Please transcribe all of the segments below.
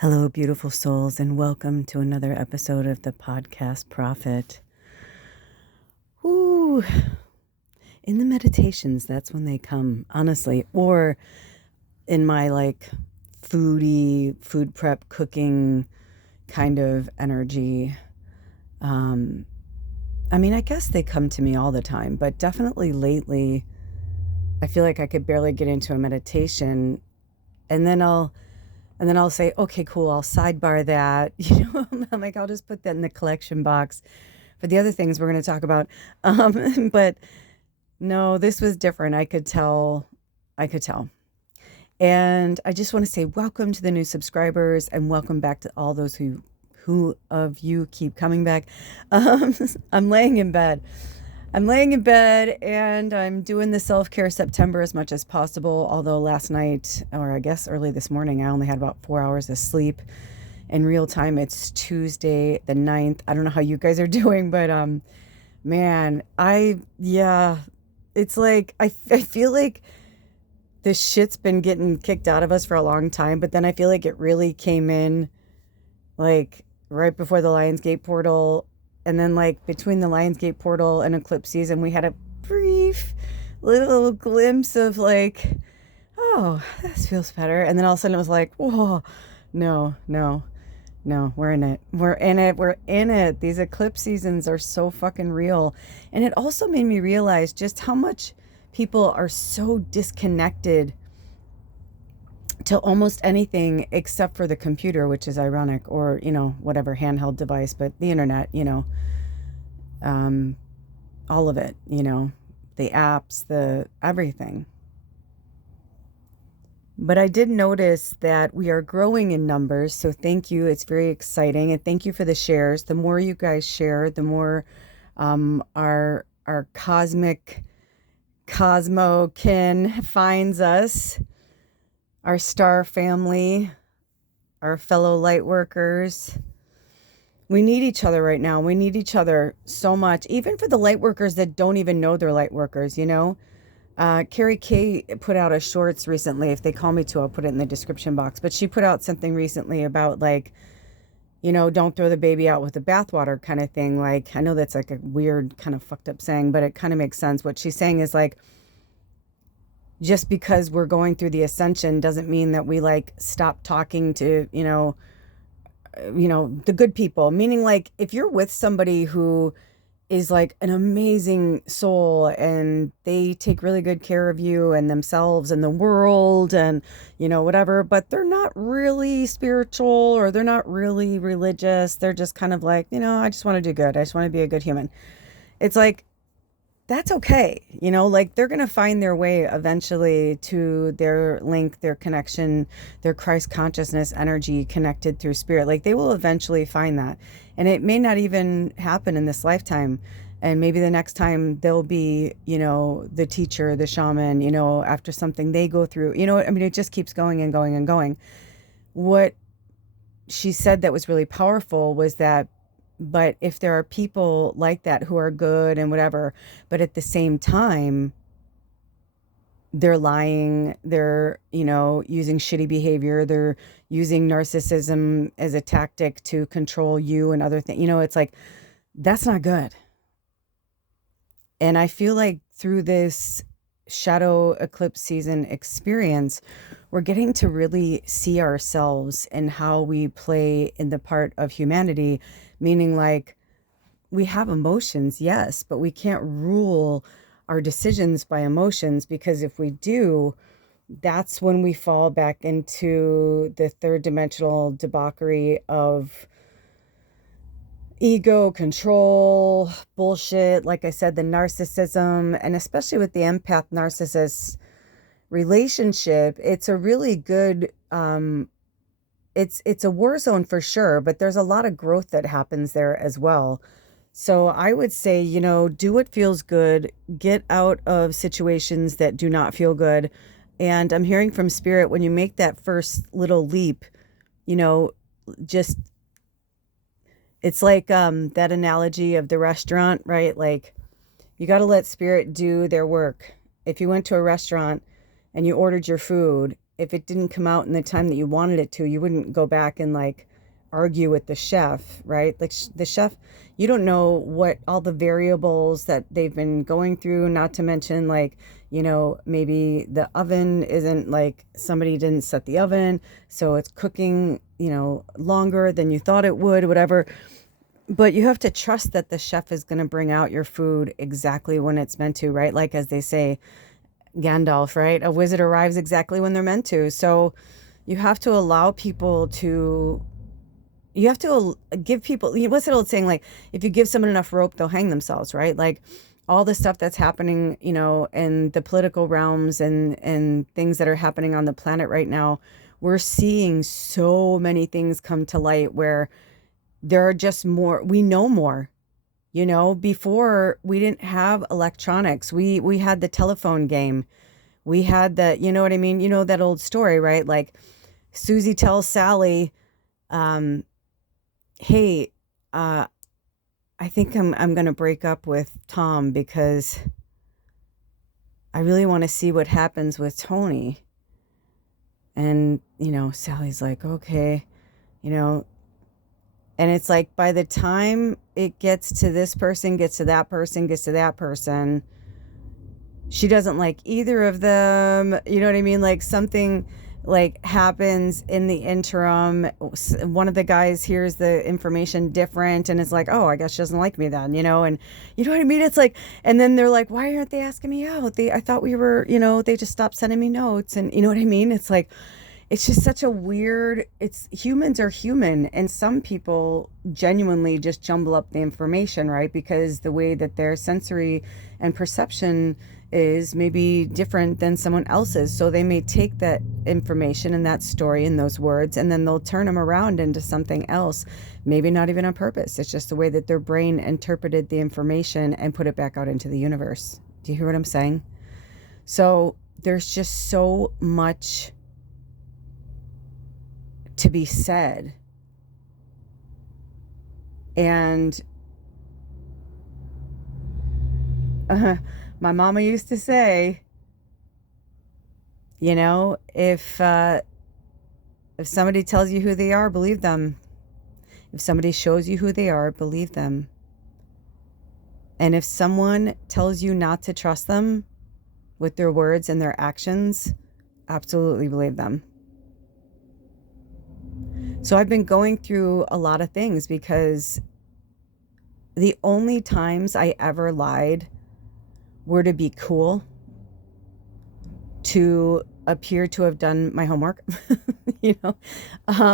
Hello, beautiful souls, and welcome to another episode of the podcast Prophet. Ooh, in the meditations, that's when they come, honestly, or in my food prep, cooking kind of energy. I guess they come to me all the time, but definitely lately, I feel like I could barely get into a meditation, and then I'll say, okay, cool, I'll sidebar that. I'm like, I'll just put that in the collection box for the other things we're going to talk about. But no, this was different. I could tell. And I just want to say welcome to the new subscribers and welcome back to all those who of you keep coming back. I'm laying in bed. And I'm doing the self-care September as much as possible. Although last night, or I guess early this morning, I only had about 4 hours of sleep. In real time, it's Tuesday the 9th. I don't know how you guys are doing, but man, it's like, I feel like this shit's been getting kicked out of us for a long time, but then I feel like it really came in like right before the Lionsgate portal. And then between the Lionsgate portal and eclipse season, we had a brief little glimpse of oh, this feels better. And then all of a sudden it was like, whoa, no, we're in it. These eclipse seasons are so fucking real. And it also made me realize just how much people are so disconnected to almost anything except for the computer, which is ironic, or, whatever handheld device, but the internet, all of it, the apps, the everything. But I did notice that we are growing in numbers. So thank you. It's very exciting. And thank you for the shares. The more you guys share, the more our Cosmo kin finds us. Our star family, our fellow light workers. We need each other right now. We need each other so much, even for the light workers that don't even know they're light workers, Carrie K put out a shorts recently. If they call me to, I'll put it in the description box. But she put out something recently about don't throw the baby out with the bathwater kind of thing. I know that's a weird kind of fucked up saying, but it kind of makes sense. What she's saying is just because we're going through the ascension doesn't mean that we stop talking to, the good people. Meaning if you're with somebody who is an amazing soul and they take really good care of you and themselves and the world and, whatever, but they're not really spiritual or they're not really religious. They're just kind of I just want to do good. I just want to be a good human. It's that's okay. They're going to find their way eventually to their link, their connection, their Christ consciousness energy connected through spirit. They will eventually find that. And it may not even happen in this lifetime. And maybe the next time they'll be, the teacher, the shaman, after something they go through, it just keeps going and going and going. What she said that was really powerful was that, but if there are people like that who are good and whatever, but at the same time, they're lying, they're, using shitty behavior, they're using narcissism as a tactic to control you and other things, it's that's not good. And I feel through this shadow eclipse season experience, we're getting to really see ourselves and how we play in the part of humanity. Meaning we have emotions, yes, but we can't rule our decisions by emotions, because if we do, that's when we fall back into the third dimensional debauchery of ego, control, bullshit. Like I said, the narcissism, and especially with the empath narcissist relationship, it's a really good, it's a war zone for sure, but there's a lot of growth that happens there as well. So I would say, do what feels good, get out of situations that do not feel good. And I'm hearing from spirit, when you make that first little leap, just, it's that analogy of the restaurant, right? You got to let spirit do their work. If you went to a restaurant and you ordered your food if it didn't come out in the time that you wanted it to, you wouldn't go back and like argue with the chef, right? Like the chef, you don't know what all the variables that they've been going through, not to mention like, you know, maybe the oven isn't like, somebody didn't set the oven, so it's cooking, you know, longer than you thought it would, whatever. But you have to trust that the chef is going to bring out your food exactly when it's meant to, right? Like, as they say, Gandalf, right? A wizard arrives exactly when they're meant to. So you have to allow people to, you have to give people, what's that old saying? Like, if you give someone enough rope, they'll hang themselves, right? Like all the stuff that's happening, you know, in the political realms and things that are happening on the planet right now, we're seeing so many things come to light where there are just more, we know more. You know, before we didn't have electronics. We had the telephone game. We had the, you know what I mean? You know that old story, right? Like Susie tells Sally, hey, I think I'm going to break up with Tom because I really want to see what happens with Tony. And, you know, Sally's like, okay, you know, and it's like by the time it gets to this person, gets to that person, gets to that person, she doesn't like either of them. You know what I mean? Like something like happens in the interim. One of the guys hears the information different and it's like, oh, I guess she doesn't like me then, you know? And you know what I mean? It's like, and then they're like, why aren't they asking me out? I thought we were, you know, they just stopped sending me notes. And you know what I mean? It's like, it's just such a weird, it's humans are human, and some people genuinely just jumble up the information, right? Because the way that their sensory and perception is maybe different than someone else's. So they may take that information and that story and those words, and then they'll turn them around into something else, maybe not even on purpose. It's just the way that their brain interpreted the information and put it back out into the universe. Do you hear what I'm saying? So there's just so much to be said. And my mama used to say, you know, if somebody tells you who they are, believe them. If somebody shows you who they are, believe them. And if someone tells you not to trust them with their words and their actions, absolutely believe them. So I've been going through a lot of things because the only times I ever lied were to be cool, to appear to have done my homework. You know, I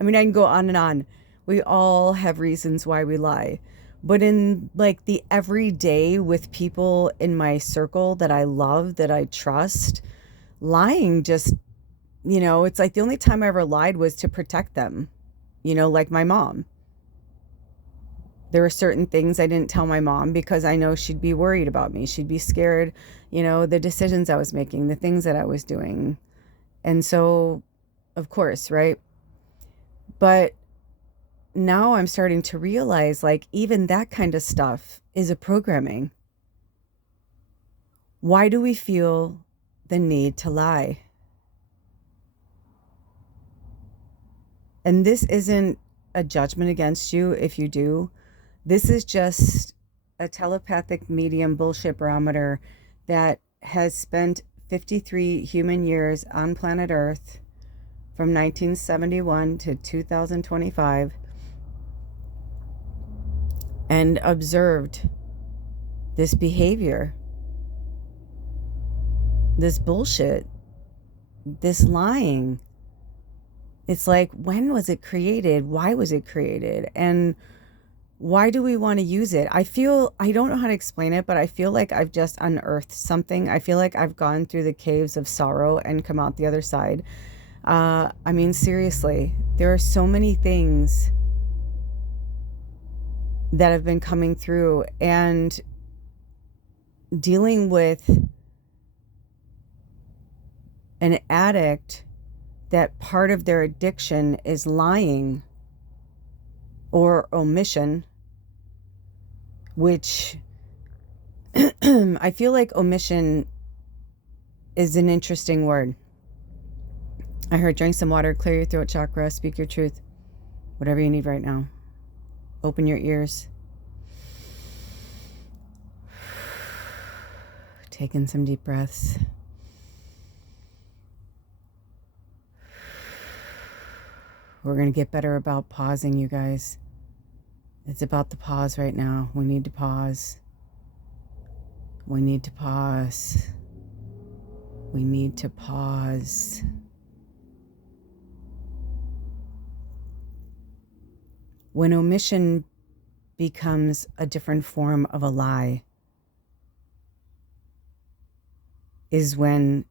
mean, I can go on and on. We all have reasons why we lie, but in like the everyday with people in my circle that I love, that I trust, lying just, you know, it's like the only time I ever lied was to protect them, you know, like my mom. There were certain things I didn't tell my mom because I know she'd be worried about me. She'd be scared, you know, the decisions I was making, the things that I was doing. And so, of course, right? But now I'm starting to realize like even that kind of stuff is a programming. Why do we feel the need to lie? And this isn't a judgment against you if you do. This is just a telepathic medium bullshit barometer that has spent 53 human years on planet Earth from 1971 to 2025 and observed this behavior, this bullshit, this lying. It's like, when was it created? Why was it created? And why do we want to use it? I don't know how to explain it, but I feel like I've just unearthed something. I feel like I've gone through the caves of sorrow and come out the other side. I mean, seriously, there are so many things that have been coming through, and dealing with an addict that part of their addiction is lying or omission, which I feel like omission is an interesting word. I heard drink some water, clear your throat chakra, speak your truth. Whatever you need right now. Open your ears. Take in some deep breaths. We're going to get better about pausing, you guys. It's about the pause right now. We need to pause. We need to pause. We need to pause. When omission becomes a different form of a lie is when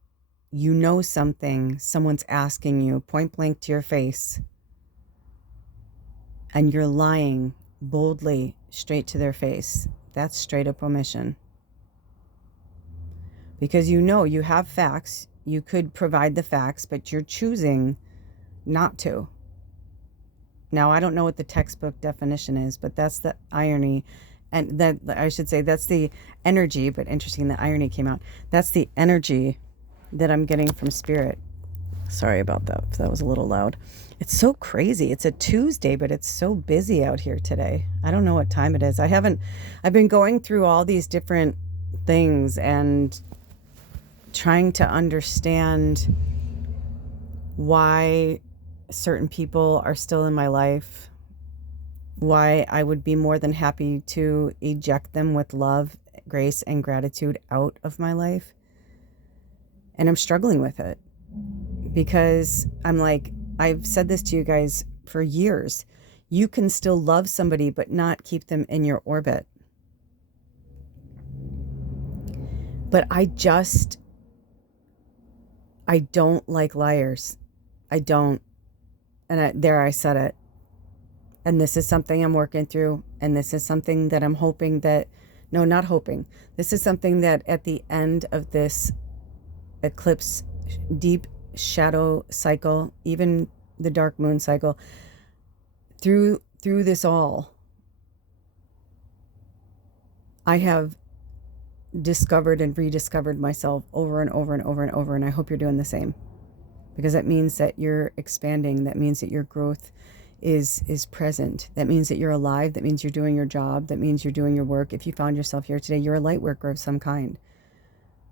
you know something, someone's asking you point blank to your face, and you're lying boldly straight to their face. That's straight up omission. Because you know you have facts, you could provide the facts, but you're choosing not to. Now, I don't know what the textbook definition is, but that's the irony. And that, I should say, that's the energy, but interesting, the irony came out. That's the energy that I'm getting from Spirit. Sorry about that, if that was a little loud. It's so crazy. It's a Tuesday, but it's so busy out here today. I don't know what time it is. I've been going through all these different things and trying to understand why certain people are still in my life, why I would be more than happy to eject them with love, grace, and gratitude out of my life. And I'm struggling with it because I'm like, I've said this to you guys for years. You can still love somebody, but not keep them in your orbit. But I don't like liars. I don't. And I said it. And this is something I'm working through. And this is something that I'm hoping that, no, not hoping. This is something that at the end of this eclipse, deep shadow cycle, even the dark moon cycle, through this all, I have discovered and rediscovered myself over and over and over and over. And I hope you're doing the same. Because that means that you're expanding. That means that your growth is present. That means that you're alive. That means you're doing your job. That means you're doing your work. If you found yourself here today, you're a light worker of some kind,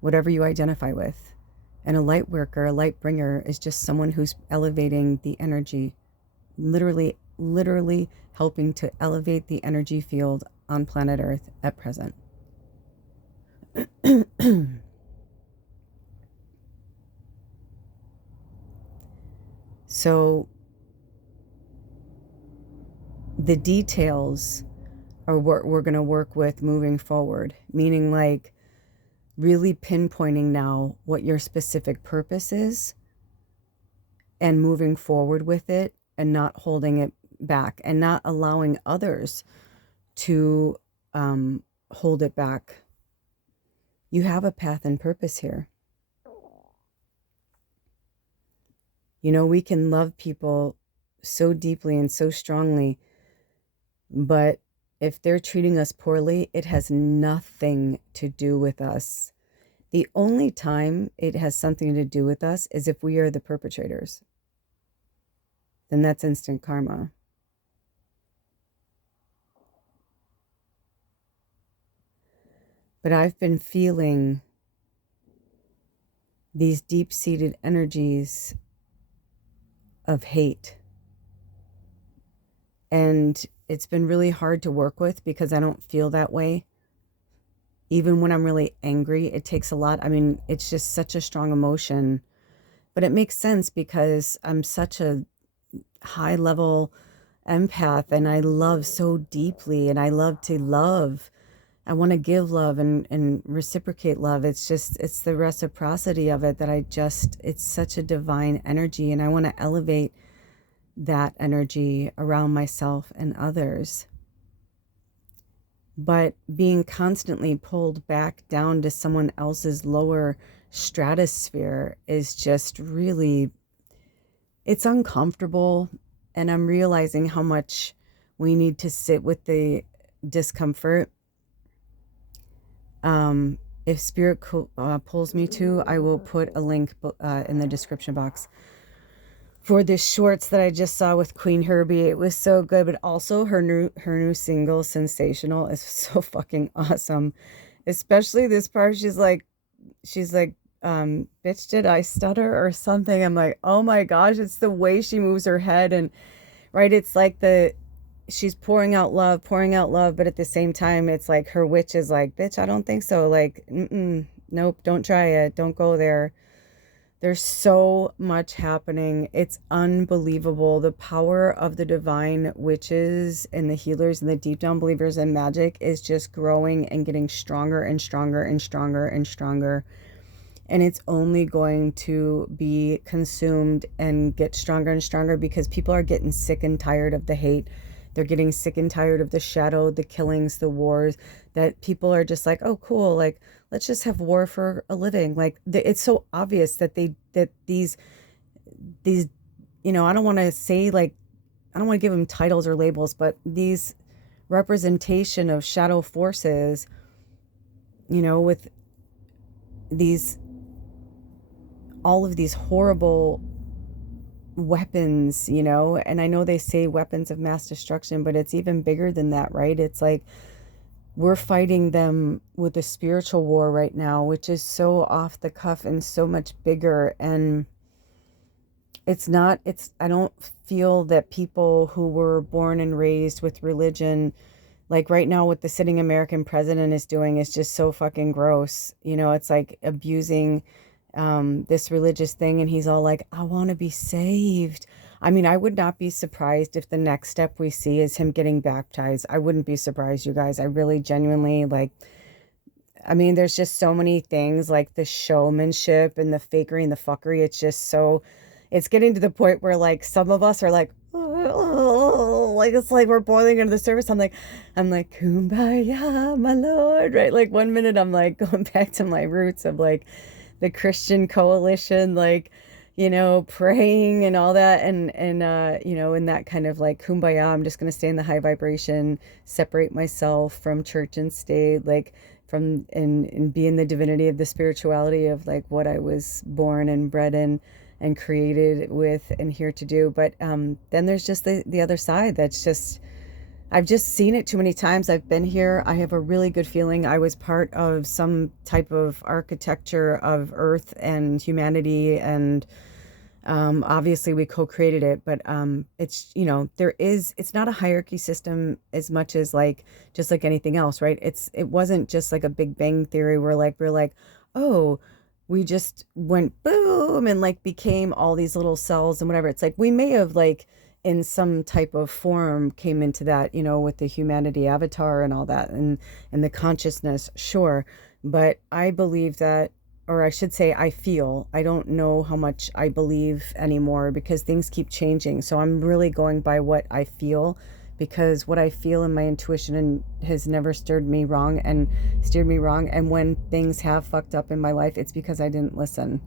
whatever you identify with. And a light worker, a light bringer, is just someone who's elevating the energy, literally helping to elevate the energy field on planet Earth at present. So the details are what we're going to work with moving forward, meaning like really pinpointing now what your specific purpose is and moving forward with it and not holding it back and not allowing others to hold it back. You have a path and purpose here. You know, we can love people so deeply and so strongly, but if they're treating us poorly, it has nothing to do with us. The only time it has something to do with us is if we are the perpetrators. Then that's instant karma. But I've been feeling these deep-seated energies of hate. And it's been really hard to work with because I don't feel that way. Even when I'm really angry, it takes a lot. I mean, it's just such a strong emotion. But it makes sense because I'm such a high-level empath and I love so deeply and I love to love. I want to give love and reciprocate love. It's the reciprocity of it that it's such a divine energy, and I want to elevate that energy around myself and others. But being constantly pulled back down to someone else's lower stratosphere is just really, it's uncomfortable. And I'm realizing how much we need to sit with the discomfort. If Spirit pulls me to, I will put a link in the description box. for the shorts that I just saw with Queen Herbie. It was so good, but also her new single, Sensational, is so fucking awesome. Especially this part, she's like, bitch, did I stutter or something? I'm like, oh my gosh, it's the way she moves her head. And right, it's like she's pouring out love, but at the same time, it's like her witch is like, bitch, I don't think so. Like, nope, don't try it. Don't go there. There's so much happening. It's unbelievable. The power of the divine witches and the healers and the deep down believers in magic is just growing and getting stronger and stronger and stronger and stronger. And it's only going to be consumed and get stronger and stronger because people are getting sick and tired of the hate. They're getting sick and tired of the shadow, the killings, the wars, that people are just like, oh, cool. Like, let's just have war for a living. Like, it's so obvious that these, I don't want to say, like, I don't want to give them titles or labels, but these representation of shadow forces, with all of these horrible weapons, and I know they say weapons of mass destruction, but it's even bigger than that, right? It's like we're fighting them with a spiritual war right now, which is so off the cuff and so much bigger. And I don't feel that people who were born and raised with religion, like right now what the sitting American president is doing is just so fucking gross. It's like abusing this religious thing, and he's all like, I want to be saved. I mean, I would not be surprised if the next step we see is him getting baptized. I wouldn't be surprised, you guys. I really genuinely, like, I mean, there's just so many things, like the showmanship and the fakery and the fuckery. It's getting to the point where, like, some of us are like, oh, like, it's like we're boiling into the surface. I'm like, kumbaya, my lord, right? Like, one minute I'm like going back to my roots of like the Christian coalition, like, praying and all that. And in that kind of like kumbaya, I'm just going to stay in the high vibration, separate myself from church and state, like and be in the divinity of the spirituality of like what I was born and bred in and created with and here to do. But then there's just the other side that's just, I've just seen it too many times. I've been here. I have a really good feeling. I was part of some type of architecture of Earth and humanity, and obviously we co-created it. But it's it's not a hierarchy system as much as like just like anything else, right? It wasn't just like a Big Bang theory where like we're like, oh, we just went boom and like became all these little cells and whatever. It's like we may have like in some type of form came into that, with the humanity avatar and all that and the consciousness, sure. But I believe that, or I should say I don't know how much I believe anymore because things keep changing. So I'm really going by what I feel, because what I feel in my intuition has never steered me wrong. And when things have fucked up in my life, it's because I didn't listen.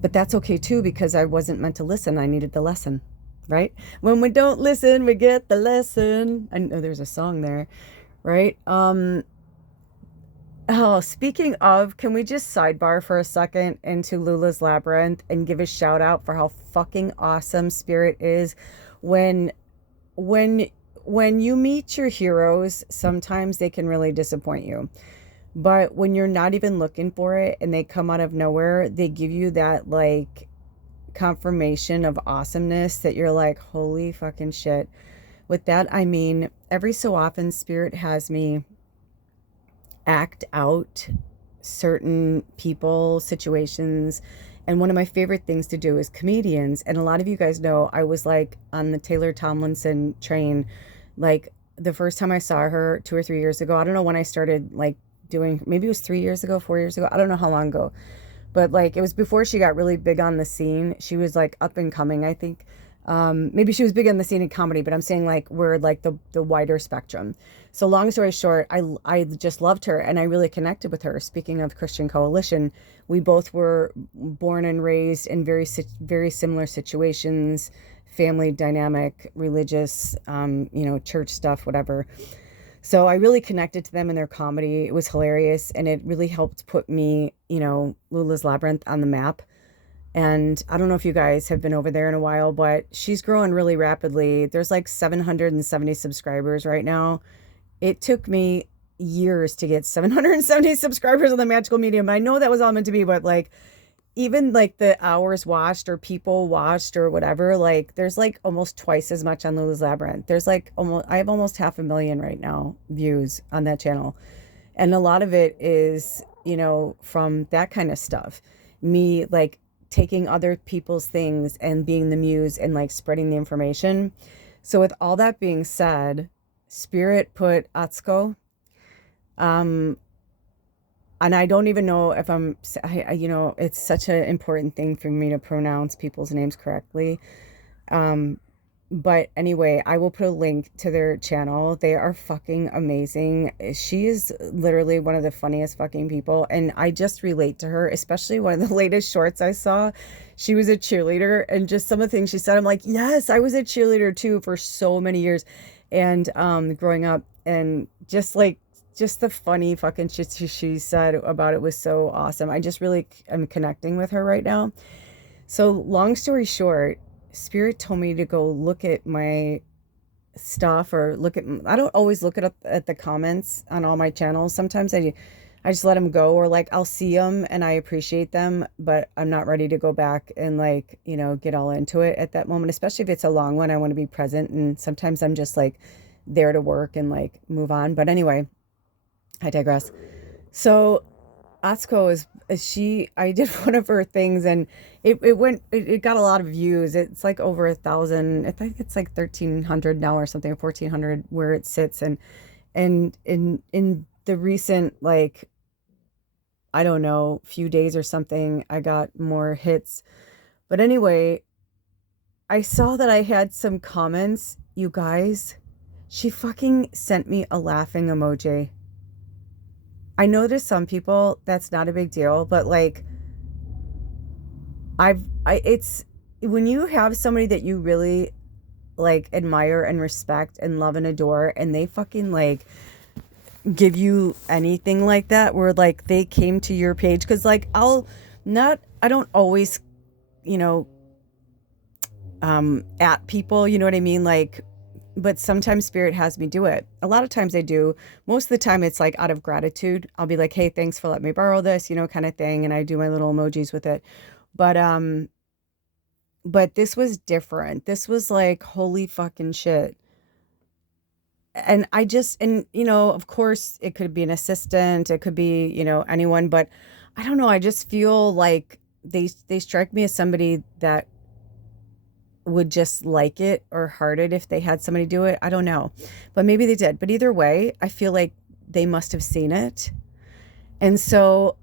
But that's okay too, because I wasn't meant to listen. I needed the lesson. Right? When we don't listen, we get the lesson. I know there's a song there, right? Speaking of, can we just sidebar for a second into Lula's Labyrinth and give a shout out for how fucking awesome Spirit is when you meet your heroes, sometimes they can really disappoint you. But when you're not even looking for it and they come out of nowhere, they give you that like confirmation of awesomeness that you're like, holy fucking shit. With that, I mean, every so often Spirit has me act out certain people, situations. And one of my favorite things to do is comedians. And a lot of you guys know I was like on the Taylor Tomlinson train. Like the first time I saw her 2 or 3 years ago, I don't know when I started like doing, maybe it was 3 years ago, 4 years ago. I don't know how long ago. But like it was before she got really big on the scene. She was like up and coming, I think. Maybe she was big on the scene in comedy, but I'm saying like we're like the wider spectrum. So long story short, I just loved her and I really connected with her. Speaking of Christian coalition, we both were born and raised in very similar situations, family dynamic, religious, church stuff, whatever. So I really connected to them in their comedy. It was hilarious. And it really helped put me, Lula's Labyrinth on the map. And I don't know if you guys have been over there in a while, but she's growing really rapidly. There's like 770 subscribers right now. It took me years to get 770 subscribers on the Magical Medium. I know that was all meant to be, but like even like the hours watched or people watched or whatever, like there's like almost twice as much on Lulu's Labyrinth. There's like almost, I have almost 500,000 right now views on that channel. And a lot of it is, you know, from that kind of stuff. Me like taking other people's things and being the muse and like spreading the information. So with all that being said, Spirit put Atsuko. And I don't even know if you know, it's such an important thing for me to pronounce people's names correctly. But anyway, I will put a link to their channel. They are fucking amazing. She is literally one of the funniest fucking people. And I just relate to her, especially one of the latest shorts I saw. She was a cheerleader, and just some of the things she said, I'm like, yes, I was a cheerleader too for so many years. And growing up, and just the funny fucking shit she said about it was so awesome. I just really am connecting with her right now. So long story short, Spirit told me to go look at my stuff, or I don't always look at the comments on all my channels. Sometimes I just let them go, or like I'll see them and I appreciate them, but I'm not ready to go back and like, you know, get all into it at that moment, especially if it's a long one. I want to be present, and sometimes I'm just like there to work and like move on. But anyway, I digress. So Atsuko I did one of her things, and it got a lot of views. It's like over 1,000. I think it's like 1,300 now or something, or 1,400 where it sits. And in the recent, like, I don't know, few days or something, I got more hits. But anyway, I saw that I had some comments. You guys, she fucking sent me a laughing emoji. I know to some people that's not a big deal, but like it's when you have somebody that you really like admire and respect and love and adore, and they fucking like give you anything like that, where like they came to your page, because like I don't always, you know, at people, you know what I mean, like, but sometimes Spirit has me do it. A lot of times I do. Most of the time it's like out of gratitude. I'll be like, hey, thanks for letting me borrow this, you know, kind of thing. And I do my little emojis with it. But this was different. This was like, holy fucking shit. And you know, of course it could be an assistant. It could be, you know, anyone, but I don't know. I just feel like they strike me as somebody that would just like it or heart it if they had somebody do it. I don't know, but maybe they did. But either way, I feel like they must have seen it. And so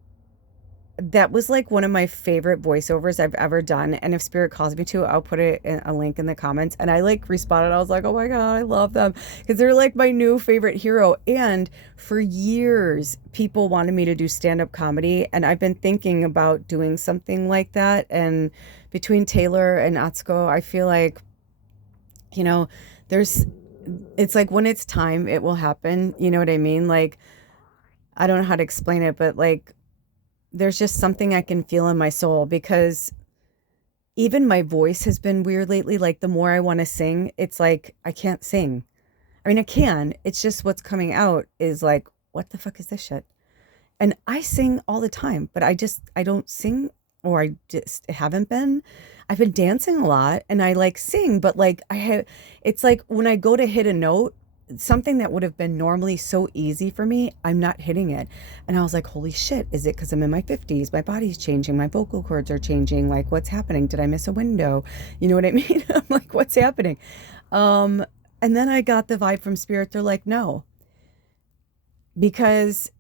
that was like one of my favorite voiceovers I've ever done. And if Spirit calls me to, I'll put it in a link in the comments. And I like responded. I was like, oh my God, I love them, because they're like my new favorite hero. And for years, people wanted me to do stand-up comedy. And I've been thinking about doing something like that. And between Taylor and Atsuko, I feel like, you know, it's like when it's time, it will happen. You know what I mean? Like, I don't know how to explain it, but like, there's just something I can feel in my soul, because even my voice has been weird lately. Like the more I want to sing, it's like, I can't sing. I mean, I can, it's just what's coming out is like, what the fuck is this shit? And I sing all the time, but I don't sing, or I just haven't been. I've been dancing a lot and I like sing, but like it's like when I go to hit a note, something that would have been normally so easy for me, I'm not hitting it. And I was like, holy shit, is it because I'm in my 50s? My body's changing. My vocal cords are changing. Like, what's happening? Did I miss a window? You know what I mean? I'm like, what's happening? And then I got the vibe from Spirit. They're like, no. Because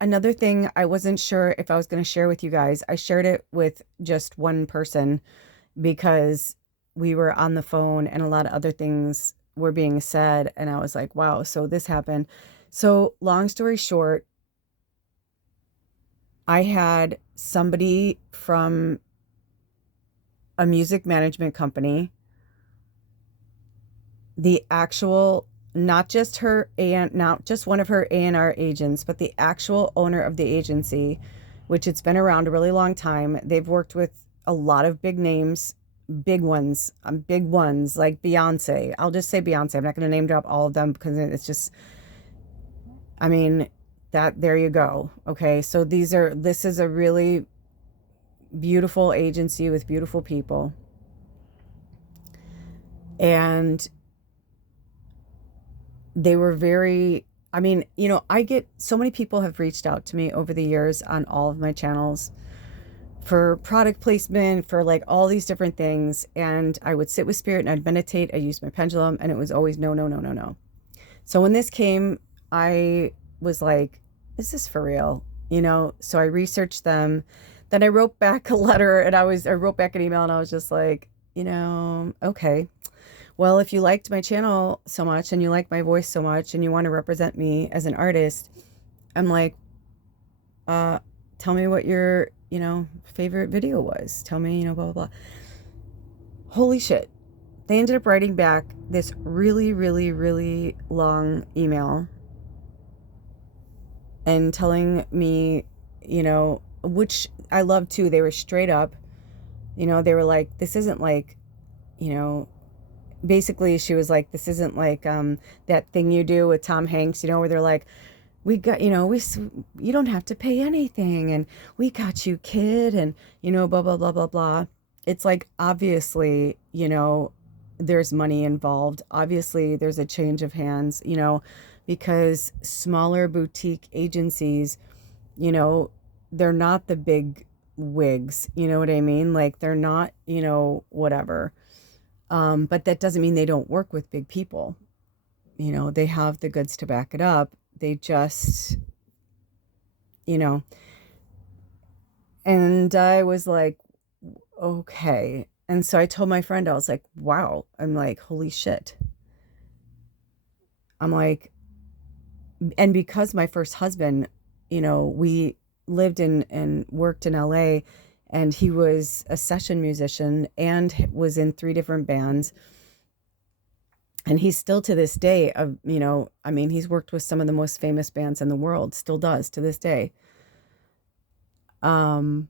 another thing I wasn't sure if I was going to share with you guys, I shared it with just one person because we were on the phone and a lot of other things were being said, and I was like, wow, so this happened. So long story short, I had somebody from a music management company, the actual, not just one of her A&R agents, but the actual owner of the agency, which it's been around a really long time. They've worked with a lot of big names, big ones, like Beyonce. I'll just say Beyonce. I'm not going to name drop all of them because it's just, I mean, there you go. Okay. So this is a really beautiful agency with beautiful people. And they were very, I mean, you know, I get so many people have reached out to me over the years on all of my channels for product placement, for like all these different things. And I would sit with spirit and I'd meditate. I used my pendulum and it was always no, no, no, no, no. So when this came, I was like, is this for real? You know, so I researched them. Then I wrote back a letter and I wrote back an email and I was just like, you know, okay. Well, if you liked my channel so much and you like my voice so much and you want to represent me as an artist, I'm like, tell me what your, you know, favorite video was. Tell me, you know, blah, blah, blah. Holy shit. They ended up writing back this really, really, really long email and telling me, you know, which I love too. They were straight up, you know, they were like, this isn't like, you know, basically she was like, this isn't like that thing you do with Tom Hanks, you know, where they're like, we got, you know, you don't have to pay anything and we got you, kid, and, you know, blah, blah, blah, blah, blah. It's like, obviously, you know, there's money involved. Obviously, there's a change of hands, you know, because smaller boutique agencies, you know, they're not the big wigs, you know what I mean? Like, they're not, you know, whatever. But that doesn't mean they don't work with big people. You know, they have the goods to back it up. They just, you know, and I was like, okay. And so I told my friend, I was like, wow. I'm like, holy shit. I'm like, and because my first husband, you know, we lived in and worked in LA, and he was a session musician and was in 3 different bands. And he's still to this day, you know, I mean, he's worked with some of the most famous bands in the world, still does to this day. You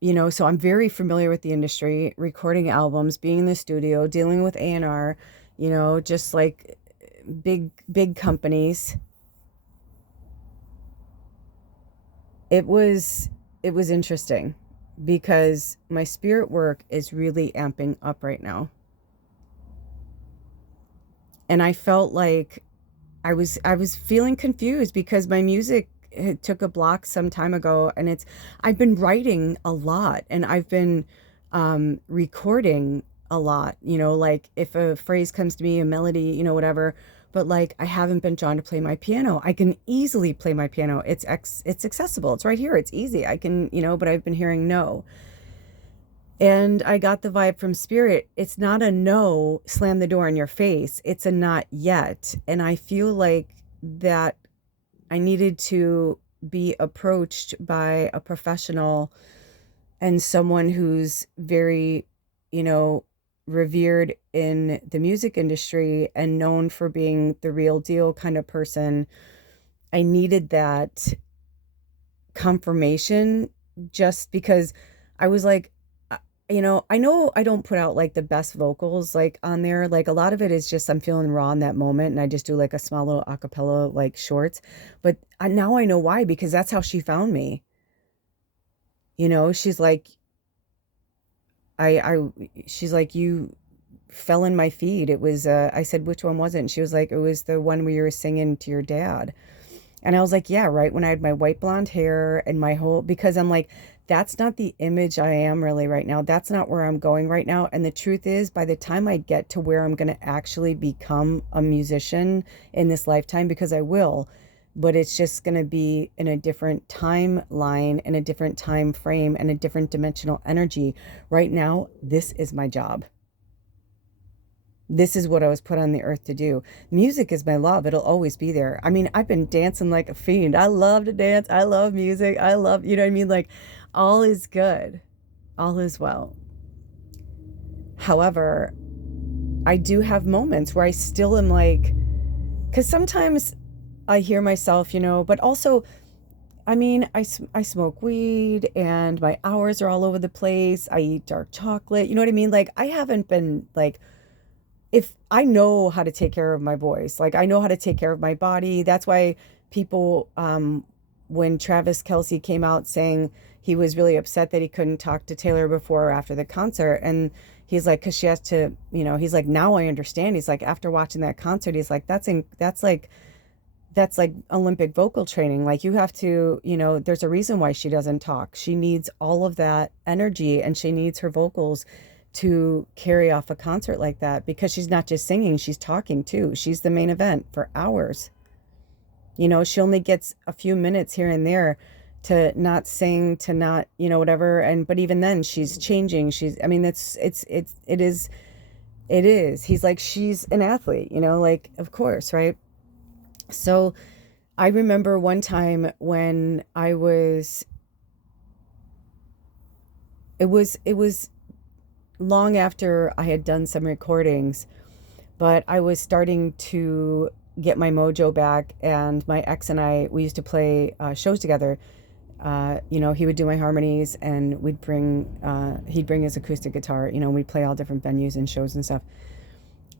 know, so I'm very familiar with the industry, recording albums, being in the studio, dealing with A&R, you know, just like big companies. It was interesting because my spirit work is really amping up right now. And I felt like I was feeling confused because my music took a block some time ago, and I've been writing a lot and I've been recording a lot, you know, like if a phrase comes to me, a melody, you know, whatever, but like I haven't been drawn to play my piano. I can easily play my piano. It's accessible. It's right here. It's easy. I can, you know, but I've been hearing no. And I got the vibe from spirit. It's not a no, slam the door in your face. It's a not yet. And I feel like that I needed to be approached by a professional and someone who's very, you know, revered in the music industry and known for being the real deal kind of person. I needed that confirmation just because I was like, you know I don't put out like the best vocals like on there. Like a lot of it is just I'm feeling raw in that moment and I just do like a small little acapella like shorts. But now I know why, because that's how she found me. You know, she's like, she's like, you fell in my feed. It was, I said, which one was it? And she was like, it was the one where you were singing to your dad. And I was like, yeah, right. When I had my white blonde hair and my whole, because I'm like, that's not the image I am really right now. That's not where I'm going right now. And the truth is, by the time I get to where I'm going to actually become a musician in this lifetime, because I will, but it's just going to be in a different timeline and a different time frame and a different dimensional energy. Right now, this is my job. This is what I was put on the earth to do. Music is my love. It'll always be there. I mean, I've been dancing like a fiend. I love to dance. I love music. I love, you know what I mean? Like, all is good. All is well. However, I do have moments where I still am like, because sometimes I hear myself, you know, but also I mean, I smoke weed and my hours are all over the place. I eat dark chocolate. You know what I mean? Like, I haven't been like, if I know how to take care of my voice, like, I know how to take care of my body. That's why people, when Travis Kelce came out saying he was really upset that he couldn't talk to Taylor before or after the concert. And he's like, because she has to, he's like, now I understand. He's like, after watching that concert, he's like, that's like Olympic vocal training. Like, you have to, there's a reason why she doesn't talk. She needs all of that energy and she needs her vocals to carry off a concert like that, because she's not just singing, she's talking too. She's the main event for hours. She only gets a few minutes here and there to not sing, to not, whatever. But even then she's changing. I mean, it is. He's like, she's an athlete, like, of course, right? So I remember one time when it was long after I had done some recordings, but I was starting to get my mojo back, and my ex and I, we used to play shows together. He would do my harmonies, and he'd bring his acoustic guitar, we'd play all different venues and shows and stuff.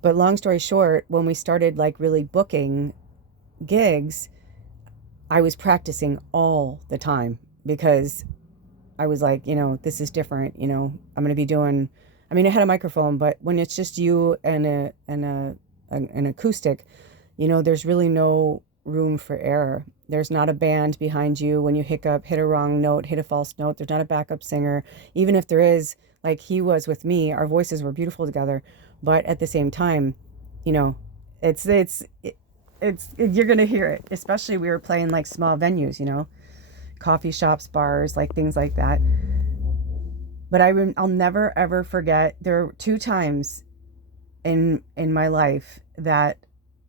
But long story short, when we started like really booking gigs, I was practicing all the time, because I was like, this is different. I'm going to be doing, I mean, I had a microphone, but when it's just you and an acoustic, there's really no room for error. There's not a band behind you when you hiccup, hit a wrong note, hit a false note. There's not a backup singer. Even if there is, like he was with me, our voices were beautiful together. But at the same time, it's you're going to hear it. Especially we were playing like small venues, coffee shops, bars, like things like that. But I'll never ever forget, there were two times in my life that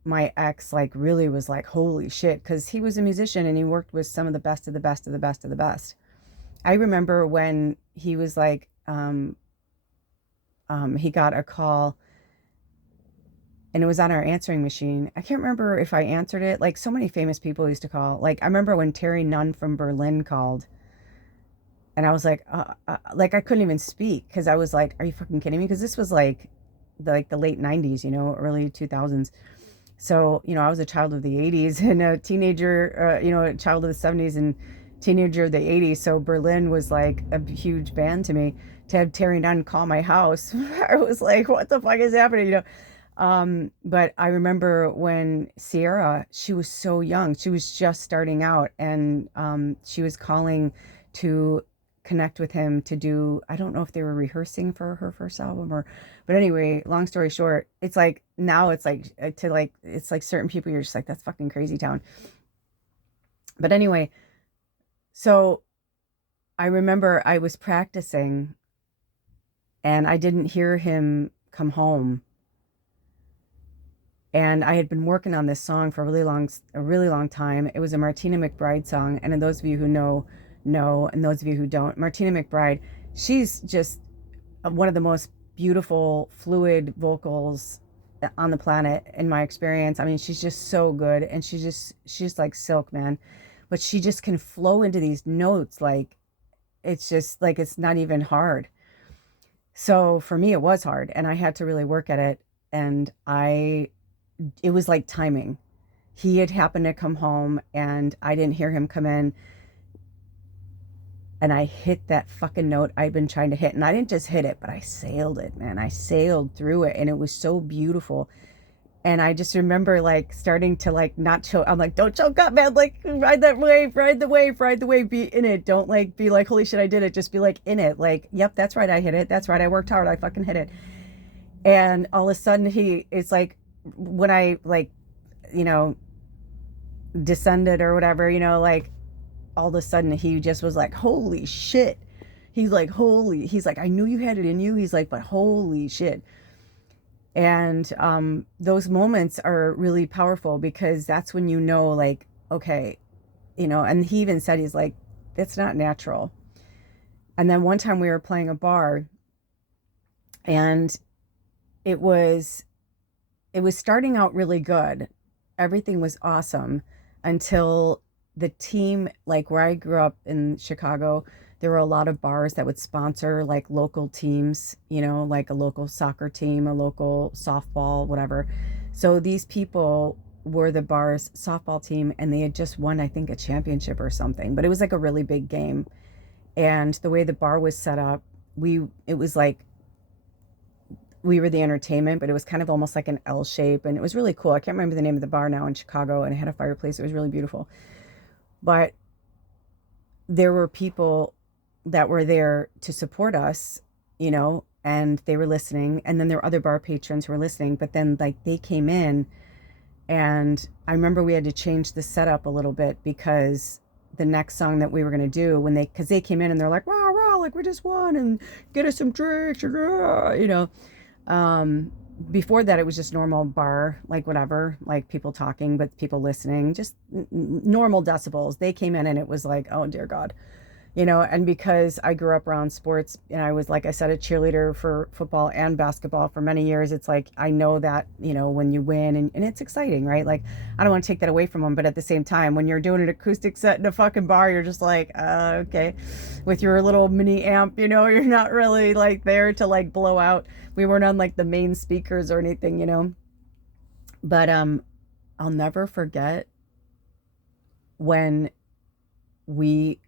my ex like really was like, holy shit, because he was a musician and he worked with some of the best of the best of the best of the best. I remember when he was like, he got a call and it was on our answering machine. I can't remember if I answered it. Like, so many famous people used to call. Like, I remember when Terry Nunn from Berlin called, and I was like I couldn't even speak, because I was like, are you fucking kidding me? Because this was like the late 90s, early 2000s. So, I was a child of the 80s and a teenager, a child of the 70s and teenager of the 80s. So Berlin was like a huge band to me. To have Terry Nunn call my house, I was like, what the fuck is happening? But I remember when Sierra, she was so young, she was just starting out, and she was calling to connect with him to do, I don't know if they were rehearsing for her first album but anyway, long story short, it's like, now it's like, it's like certain people, you're just like, that's fucking crazy town. But anyway, so I remember I was practicing and I didn't hear him come home. And I had been working on this song for a really long time. It was a Martina McBride song. And in those of you who know, and those of you who don't, Martina McBride, she's just one of the most beautiful, fluid vocals on the planet, in my experience. I mean, she's just so good. And she's like silk, man. But she just can flow into these notes. Like, it's just like, it's not even hard. So for me, it was hard. And I had to really work at it. And it was like timing. He had happened to come home and I didn't hear him come in. And I hit that fucking note I'd been trying to hit. And I didn't just hit it, but I sailed it, man. I sailed through it and it was so beautiful. And I just remember like starting to like not choke. I'm like, don't choke up, man. Like, ride that wave, ride the wave, ride the wave, be in it. Don't like be like, holy shit, I did it. Just be like in it. Like, yep, that's right. I hit it. That's right. I worked hard. I fucking hit it. And all of a sudden it's like, when I like, descended or whatever, like all of a sudden he just was like, holy shit. He's like, I knew you had it in you. He's like, but holy shit. And those moments are really powerful, because that's when like, okay, and he even said, he's like, it's not natural. And then one time we were playing a bar and it was starting out really good. Everything was awesome until the team, like where I grew up in Chicago, there were a lot of bars that would sponsor like local teams, you know, like a local soccer team, a local softball, whatever. So these people were the bar's softball team, and they had just won, I think, a championship or something, but it was like a really big game. And the way the bar was set up, it was like we were the entertainment, but it was kind of almost like an L shape, and it was really cool. I can't remember the name of the bar now in Chicago, and it had a fireplace. It was really beautiful. But there were people that were there to support us, you know, and they were listening. And then there were other bar patrons who were listening, but then like they came in, and I remember we had to change the setup a little bit because the next song that we were going to do, because they came in and they're like, rah, rah, like we just won and get us some drinks, you know. Before that, it was just normal bar, like whatever, like people talking, but people listening, just normal decibels. They came in and it was like, oh dear God, you know. And because I grew up around sports and I was, like I said, a cheerleader for football and basketball for many years, it's like, I know that, you know, when you win and it's exciting, right? Like, I don't want to take that away from them, but at the same time, when you're doing an acoustic set in a fucking bar, you're just like, okay, with your little mini amp, you know, you're not really like there to like blow out. We weren't on like the main speakers or anything, you know. But I'll never forget when we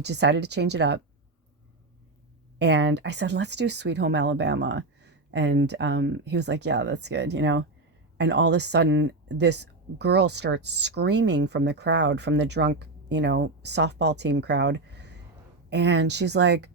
decided to change it up, and I said, let's do Sweet Home Alabama. And he was like, yeah, that's good, you know. And all of a sudden this girl starts screaming from the crowd, from the drunk, you know, softball team crowd, and she's like,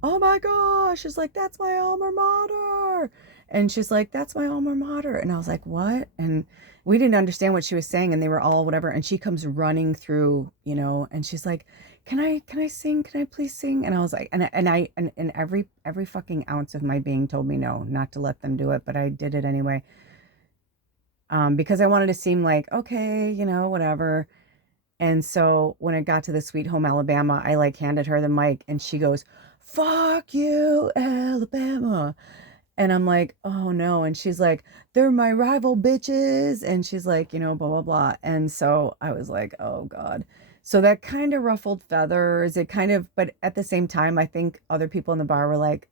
oh my gosh, she's like, that's my alma mater. And she's like, that's my alma mater. And I was like, what? And we didn't understand what she was saying, and they were all whatever. And she comes running through, you know, and she's like, can I sing? Can I please sing? And I was like, and every fucking ounce of my being told me no, not to let them do it, but I did it anyway. Because I wanted to seem like, okay, you know, whatever. And so when it got to the Sweet Home Alabama, I like handed her the mic, and she goes, fuck you, Alabama. And I'm like, oh no. And she's like, they're my rival bitches. And she's like, you know, blah, blah, blah. And so I was like, oh God. So that kind of ruffled feathers. It kind of, but at the same time, I think other people in the bar were like,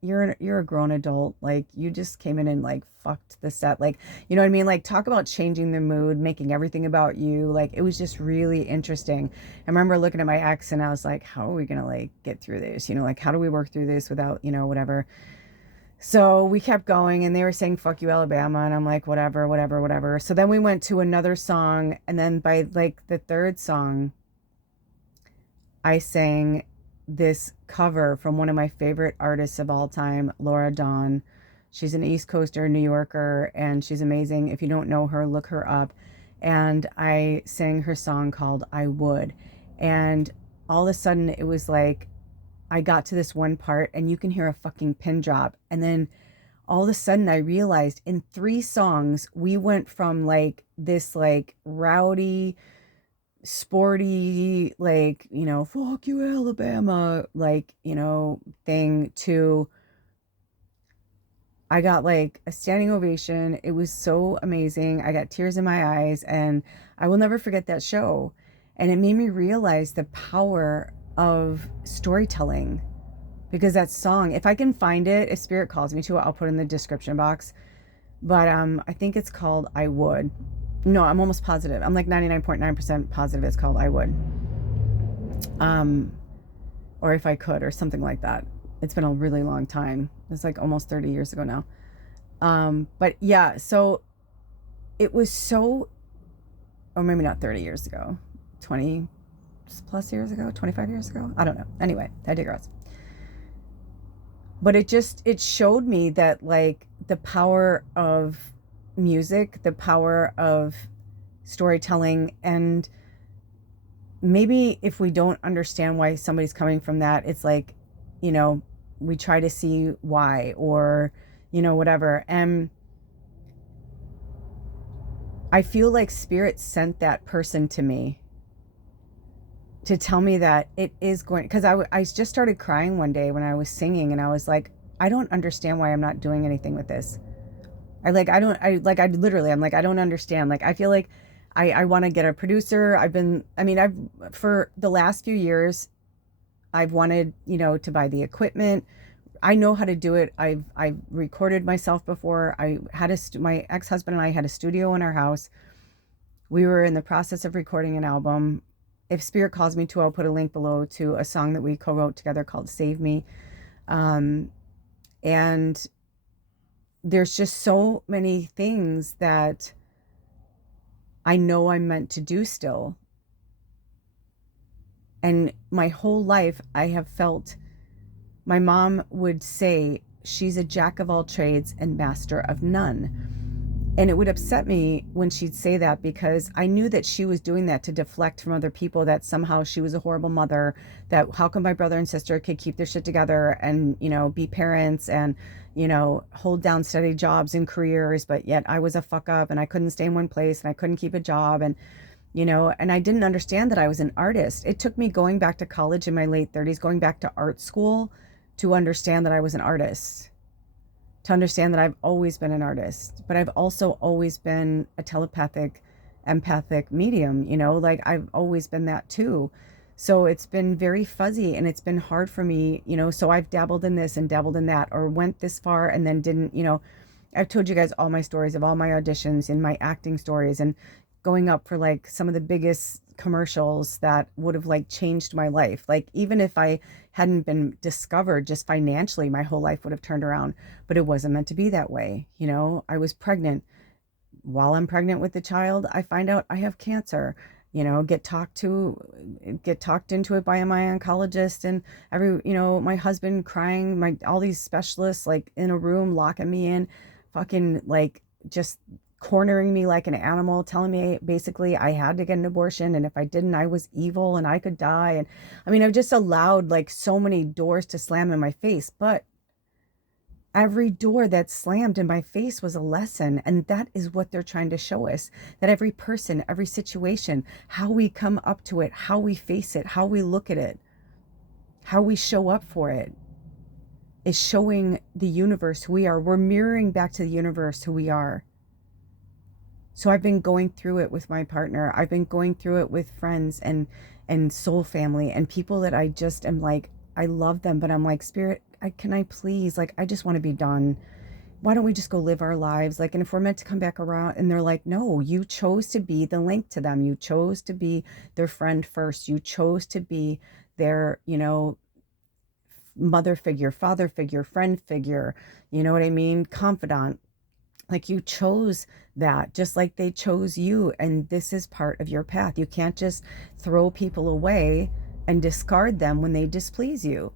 you're a grown adult. Like, you just came in and like fucked the set. Like, you know what I mean? Like, talk about changing the mood, making everything about you. Like, it was just really interesting. I remember looking at my ex and I was like, how are we going to like get through this? You know, like, how do we work through this without, you know, whatever. So we kept going, and they were saying, fuck you, Alabama. And I'm like, whatever, whatever, whatever. So then we went to another song. And then by like the third song, I sang this cover from one of my favorite artists of all time, Laura Dawn. She's an East Coaster, New Yorker, and she's amazing. If you don't know her, look her up. And I sang her song called I Would. And all of a sudden it was like, I got to this one part and you can hear a fucking pin drop. And then all of a sudden I realized in 3 songs, we went from like this like rowdy, sporty, like, you know, fuck you, Alabama, like, you know, thing to, I got like a standing ovation. It was so amazing. I got tears in my eyes, and I will never forget that show. And it made me realize the power of storytelling, because that song, if I can find it, if Spirit calls me to it, I'll put it in the description box. But I think it's called I Would. No, I'm almost positive. I'm like 99.9% positive it's called I Would. Or If I Could, or something like that. It's been a really long time. It's like almost 30 years ago now. But yeah, so it was so, or maybe not 30 years ago, 20 plus years ago, 25 years ago. I don't know. Anyway, I digress. But it showed me that like the power of music, the power of storytelling. And maybe if we don't understand why somebody's coming from that, it's like, you know, we try to see why, or, you know, whatever. And I feel like Spirit sent that person to me to tell me that it is going, because I just started crying one day when I was singing, and I was like, I don't understand why I'm not doing anything with this. I'm like, I don't understand. Like, I feel like I want to get a producer. I've for the last few years, I've wanted, to buy the equipment. I know how to do it. I've recorded myself before. My ex-husband and I had a studio in our house. We were in the process of recording an album. If Spirit calls me to, I'll put a link below to a song that we co-wrote together called Save Me. And there's just so many things that I know I'm meant to do still. And my whole life, I have felt, my mom would say, she's a jack of all trades and master of none. And it would upset me when she'd say that, because I knew that she was doing that to deflect from other people, that somehow she was a horrible mother, that how come my brother and sister could keep their shit together and, be parents and, hold down steady jobs and careers, but yet I was a fuck up and I couldn't stay in one place and I couldn't keep a job. And, and I didn't understand that I was an artist. It took me going back to college in my late 30s, going back to art school, to understand that I was an artist. To understand that I've always been an artist, but I've also always been a telepathic, empathic medium, like I've always been that too. So it's been very fuzzy and it's been hard for me, so I've dabbled in this and dabbled in that, or went this far and then didn't, I've told you guys all my stories of all my auditions and my acting stories, and going up for like some of the biggest commercials that would have like changed my life. Like even if I hadn't been discovered just financially, my whole life would have turned around, but it wasn't meant to be that way. I was pregnant. While I'm pregnant with the child, I find out I have cancer, get talked into it by my oncologist, and my husband crying, all these specialists like in a room, locking me in, fucking like just cornering me like an animal, telling me basically I had to get an abortion, and if I didn't, I was evil and I could die. And I've just allowed like so many doors to slam in my face, but every door that slammed in my face was a lesson. And that is what they're trying to show us, that every person, every situation, how we come up to it, how we face it, how we look at it, how we show up for it, is showing the universe who we are. We're mirroring back to the universe who we are. So I've been going through it with my partner. I've been going through it with friends and soul family and people that I just am like, I love them, but I'm like, Spirit, can I please, like, I just want to be done. Why don't we just go live our lives? Like, and if we're meant to come back around, and they're like, no, you chose to be the link to them. You chose to be their friend first. You chose to be their, mother figure, father figure, friend figure, you know what I mean? Confidant. Like you chose that, just like they chose you. And this is part of your path. You can't just throw people away and discard them when they displease you.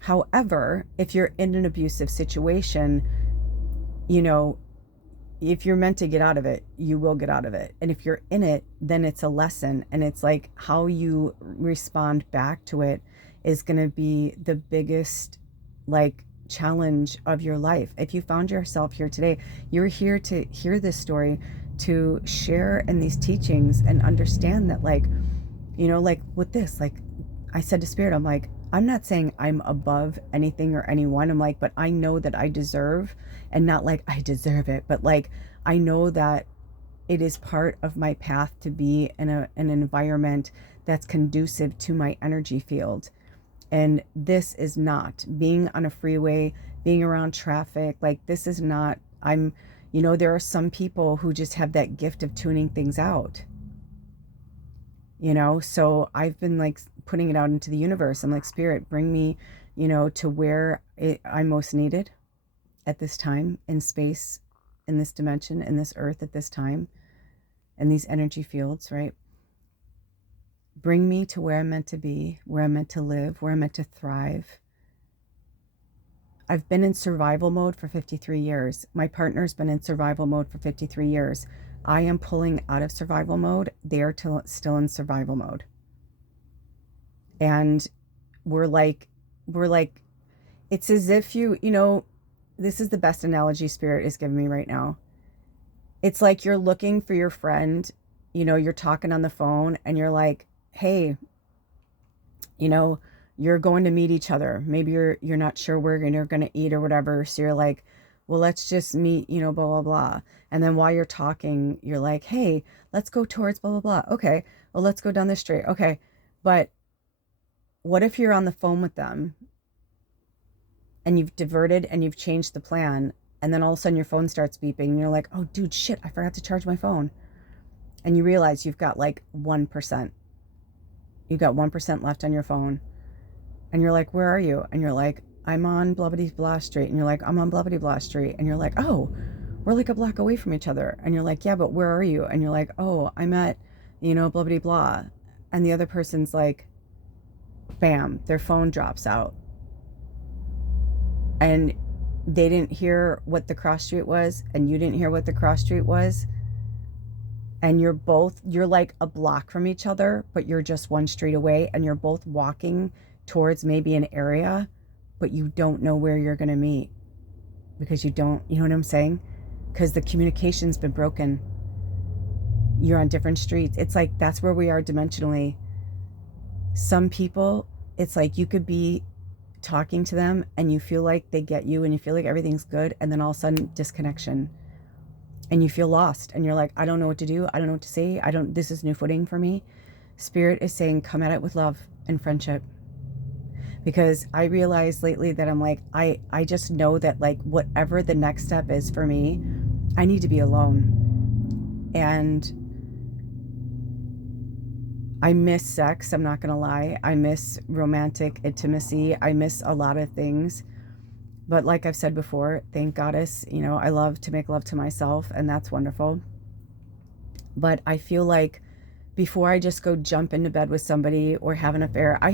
However, if you're in an abusive situation, if you're meant to get out of it, you will get out of it. And if you're in it, then it's a lesson. And it's like how you respond back to it is going to be the biggest, like, challenge of your life. If you found yourself here today, you're here to hear this story, to share in these teachings and understand that, like, like with this, like I said to Spirit, I'm like, I'm not saying I'm above anything or anyone. I'm like, but I know that I deserve, and not like I deserve it, but like I know that it is part of my path to be in an environment that's conducive to my energy field. And this is not being on a freeway, being around traffic. Like this is not, there are some people who just have that gift of tuning things out, so I've been like putting it out into the universe. I'm like, Spirit, bring me, to where I'm most needed at this time, in space, in this dimension, in this earth at this time, in these energy fields, right? Bring me to where I'm meant to be, where I'm meant to live, where I'm meant to thrive. I've been in survival mode for 53 years. My partner's been in survival mode for 53 years. I am pulling out of survival mode. They are still in survival mode. And we're like, it's as if this is the best analogy Spirit is giving me right now. It's like you're looking for your friend, you're talking on the phone and you're like, hey, you're going to meet each other. Maybe you're not sure where you're going to eat or whatever. So you're like, well, let's just meet, you know, blah, blah, blah. And then while you're talking, you're like, hey, let's go towards blah, blah, blah. Okay, well, let's go down the street. Okay, but what if you're on the phone with them and you've diverted and you've changed the plan, and then all of a sudden your phone starts beeping and you're like, oh, dude, shit, I forgot to charge my phone. And you realize you've got like 1%. You've got 1% left on your phone. And you're like, where are you? And you're like, I'm on blah, blah, blah street. And you're like, I'm on blah, blah, blah street. And you're like, oh, we're like a block away from each other. And you're like, yeah, but where are you? And you're like, oh, I'm at, you know, blah, blah, blah. And the other person's like, bam, their phone drops out. And they didn't hear what the cross street was, and you didn't hear what the cross street was. And you're like a block from each other, but you're just one street away, and you're both walking towards maybe an area, but you don't know where you're going to meet because you know what I'm saying? Because the communication's been broken. You're on different streets. It's like, that's where we are dimensionally. Some people, it's like you could be talking to them and you feel like they get you and you feel like everything's good, and then all of a sudden disconnection and you feel lost and you're like, I don't know what to do. I don't know what to say. This is new footing for me. Spirit is saying, come at it with love and friendship. Because I realized lately that I'm like, I just know that like whatever the next step is for me, I need to be alone. And I miss sex, I'm not gonna lie. I miss romantic intimacy. I miss a lot of things. But like I've said before, thank Goddess, you know, I love to make love to myself, and that's wonderful. But I feel like before I just go jump into bed with somebody or have an affair, I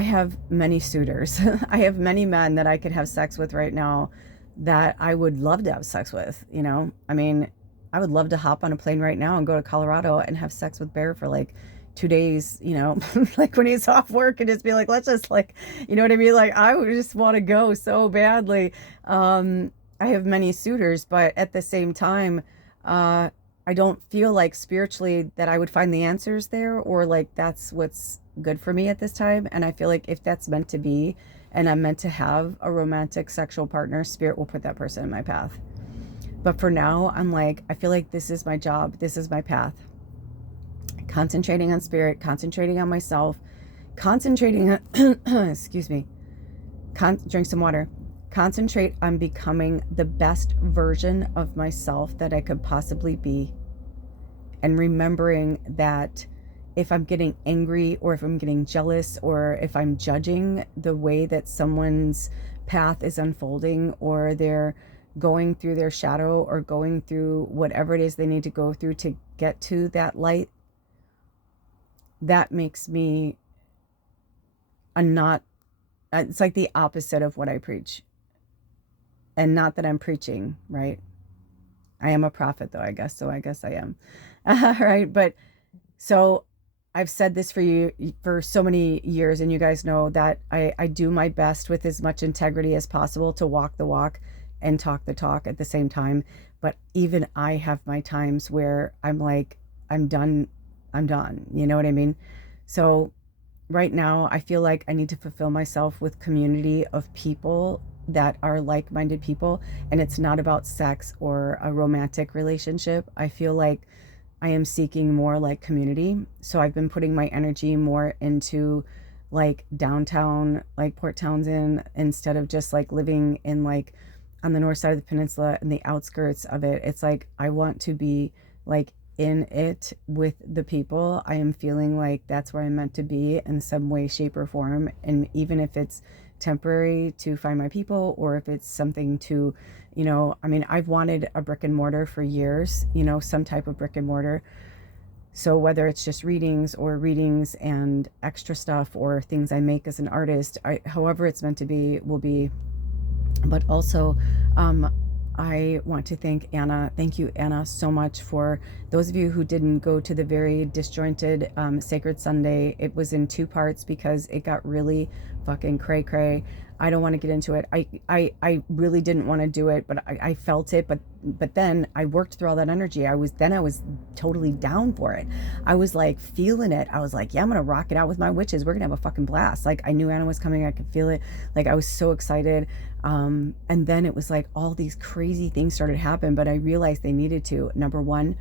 have many suitors. I have many men that I could have sex with right now that I would love to have sex with, you know? I mean, I would love to hop on a plane right now and go to Colorado and have sex with Bear for like 2 days, you know, like when he's off work, and just be like, let's just like, you know what I mean? Like, I would just want to go so badly. I have many suitors, but at the same time, I don't feel like spiritually that I would find the answers there, or like that's what's good for me at this time. And I feel like if that's meant to be, and I'm meant to have a romantic sexual partner, Spirit will put that person in my path. But for now, I'm like, I feel like this is my job. This is my path. Concentrating on Spirit, concentrating on myself, concentrating on, excuse me, drink some water. Concentrate on becoming the best version of myself that I could possibly be. And remembering that if I'm getting angry, or if I'm getting jealous, or if I'm judging the way that someone's path is unfolding, or they're going through their shadow, or going through whatever it is they need to go through to get to that light, that makes me it's like the opposite of what I preach. And not that I'm preaching, right? I am a prophet though, I guess. So I guess I am. Right. But so I've said this for you for so many years, and you guys know that I do my best with as much integrity as possible to walk the walk and talk the talk at the same time. But even I have my times where I'm like, I'm done. You know what I mean? So right now I feel like I need to fulfill myself with community of people that are like-minded people. And it's not about sex or a romantic relationship. I feel like I am seeking more like community. So I've been putting my energy more into like downtown, like Port Townsend, instead of just like living in like on the north side of the peninsula and the outskirts of it. It's like, I want to be like in it with the people. I am feeling like that's where I'm meant to be in some way, shape, or form. And even if it's temporary to find my people, or if it's something to, you know, I mean, I've wanted a brick and mortar for years, you know, some type of brick and mortar. So whether it's just readings and extra stuff, or things I make as an artist, however it's meant to be, will be. But also, I want to thank Anna. Thank you, Anna, so much for those of you who didn't go to the very disjointed Sacred Sunday. It was in 2 parts because it got really fucking cray cray. I don't want to get into it. I really didn't want to do it, but I felt it. But then I worked through all that energy. I was totally down for it. I was like feeling it. I was like, yeah, I'm going to rock it out with my witches. We're going to have a fucking blast. Like I knew Anna was coming. I could feel it. Like I was so excited. And then it was like all these crazy things started to happen, but I realized they needed to. Number one,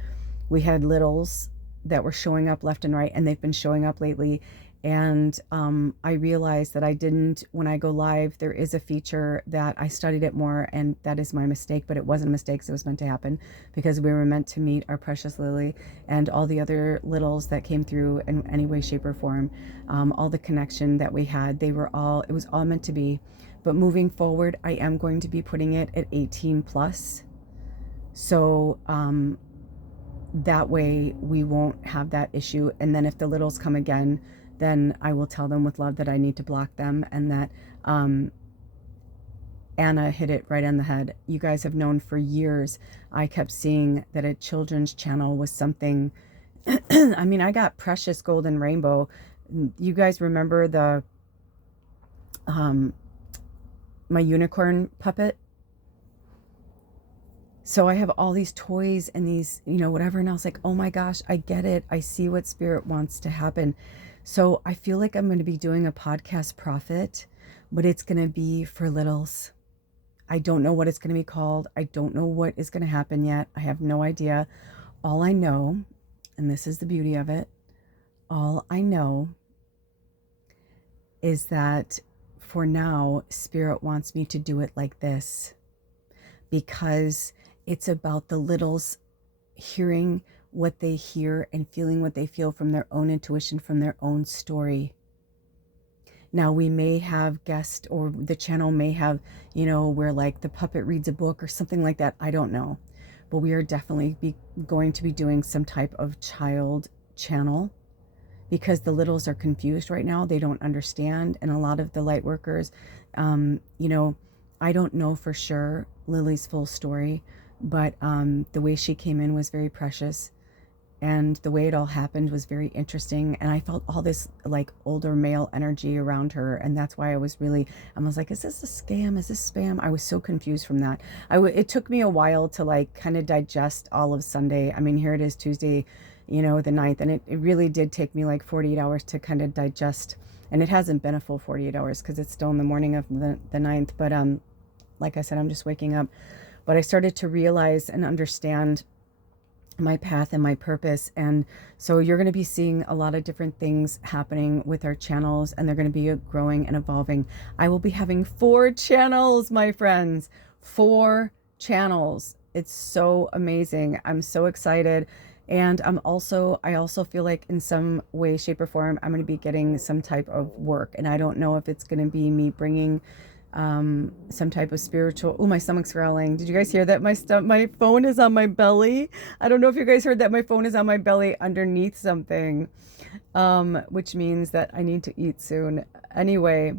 we had littles that were showing up left and right, and they've been showing up lately. And I realized that when I go live, there is a feature that I studied it more, and that is my mistake, but it wasn't a mistake, so it was meant to happen because we were meant to meet our precious Lily and all the other littles that came through in any way, shape, or form. All the connection that we had, it was all meant to be. But moving forward, I am going to be putting it at 18 plus. So that way we won't have that issue. And then if the littles come again, then I will tell them with love that I need to block them, and that Anna hit it right on the head. You guys have known for years, I kept seeing that a children's channel was something. I mean, I got Precious Golden Rainbow. You guys remember the my unicorn puppet? So I have all these toys and these, whatever. And I was like, oh my gosh, I get it. I see what spirit wants to happen. So I feel like I'm going to be doing a podcast prophet, but it's going to be for littles. I don't know what it's going to be called. I don't know what is going to happen yet. I have no idea. All I know, and this is the beauty of it, all I know is that for now, spirit wants me to do it like this, because it's about the littles hearing what they hear and feeling what they feel from their own intuition, from their own story. Now we may have guests, or the channel may have, where like the puppet reads a book or something like that. I don't know, but we are definitely going to be doing some type of child channel, because the littles are confused right now. They don't understand. And a lot of the light workers, I don't know for sure Lily's full story, but the way she came in was very precious. And the way it all happened was very interesting. And I felt all this like older male energy around her. And that's why I was like, is this a scam? Is this spam? I was so confused from that. It took me a while to like kind of digest all of Sunday. I mean, here it is Tuesday, the 9th. And it really did take me like 48 hours to kind of digest. And it hasn't been a full 48 hours because it's still in the morning of the 9th. But like I said, I'm just waking up. But I started to realize and understand my path and my purpose. And so you're going to be seeing a lot of different things happening with our channels, and they're going to be growing and evolving. I will be having 4 channels, my friends. 4 channels. It's so amazing. I'm so excited. And I also feel like in some way, shape, or form, I'm going to be getting some type of work. And I don't know if it's going to be me bringing some type of spiritual. Oh, my stomach's growling. Did you guys hear that? My phone is on my belly. I don't know if you guys heard that. My phone is on my belly underneath something, which means that I need to eat soon. Anyway,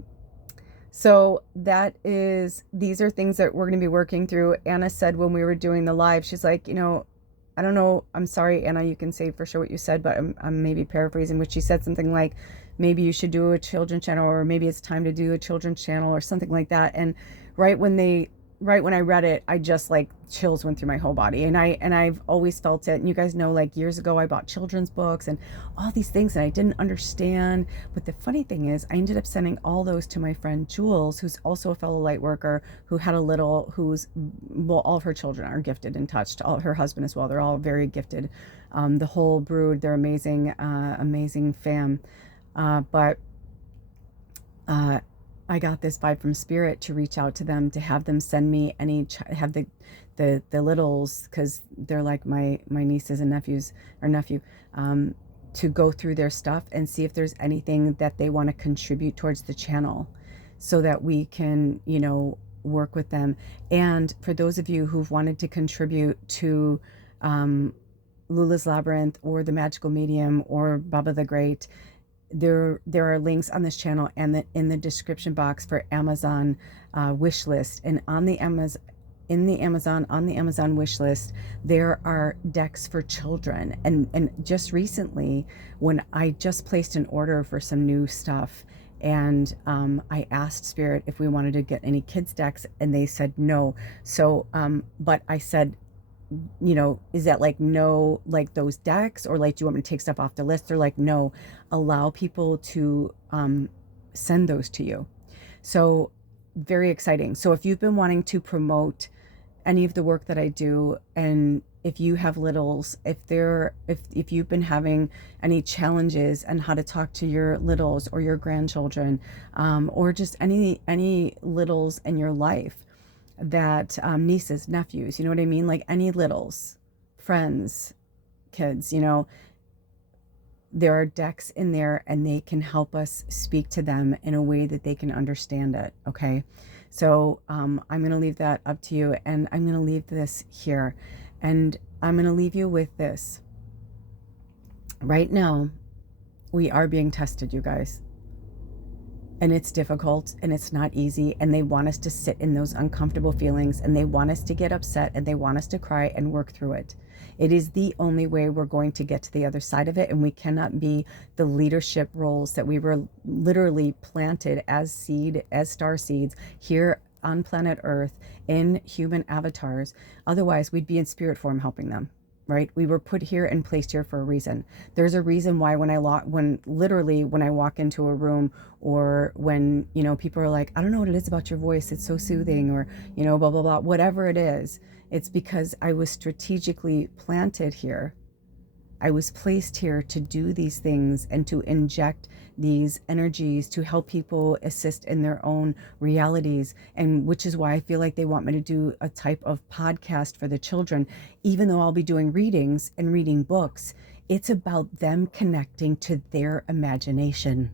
so these are things that we're going to be working through. Anna said when we were doing the live, she's like, I don't know. I'm sorry, Anna, you can say for sure what you said, but I'm maybe paraphrasing, but she said something like, maybe you should do a children's channel, or maybe it's time to do a children's channel, or something like that. And right when I read it, I just like chills went through my whole body. And I've always felt it. And you guys know, like years ago, I bought children's books and all these things, and I didn't understand. But the funny thing is, I ended up sending all those to my friend Jules, who's also a fellow light worker, who had a little, all of her children are gifted and touched, all her husband as well. They're all very gifted. The whole brood, they're amazing, amazing fam. But I got this vibe from spirit to reach out to them, to have them send me have the littles, because they're like my nieces and nephews, or nephew, to go through their stuff and see if there's anything that they want to contribute towards the channel, so that we can, work with them. And for those of you who've wanted to contribute to Lula's Labyrinth, or the Magical Medium, or Baba the Great, there are links on this channel and in the description box for Amazon wish list. And on the Amazon wish list, there are decks for children. And just recently, when I just placed an order for some new stuff, And I asked Spirit if we wanted to get any kids decks, and they said no. So but I said, you know, is that like no, like those decks, or like do you want me to take stuff off the list? They're like, no, allow people to send those to you. So very exciting. So if you've been wanting to promote any of the work that I do, and if you have littles, if you've been having any challenges and how to talk to your littles or your grandchildren, or just any littles in your life, that nieces, nephews, you know what I mean? Like any littles, friends, kids, you know, there are decks in there and they can help us speak to them in a way that they can understand it. Okay. So I'm going to leave that up to you, and I'm going to leave this here, and I'm going to leave you with this. Right now, we are being tested, you guys. And it's difficult and it's not easy, and they want us to sit in those uncomfortable feelings, and they want us to get upset, and they want us to cry and work through it. It is the only way we're going to get to the other side of it, and we cannot be the leadership roles that we were literally planted as star seeds here on planet Earth in human avatars. Otherwise, we'd be in spirit form helping them. Right? We were put here and placed here for a reason. There's a reason why when I walk into a room, or when, you know, people are like, I don't know what it is about your voice, it's so soothing, or, you know, blah, blah, blah, whatever it is, it's because I was strategically planted here. I was placed here to do these things and to inject these energies to help people assist in their own realities. And which is why I feel like they want me to do a type of podcast for the children. Even though I'll be doing readings and reading books, it's about them connecting to their imagination.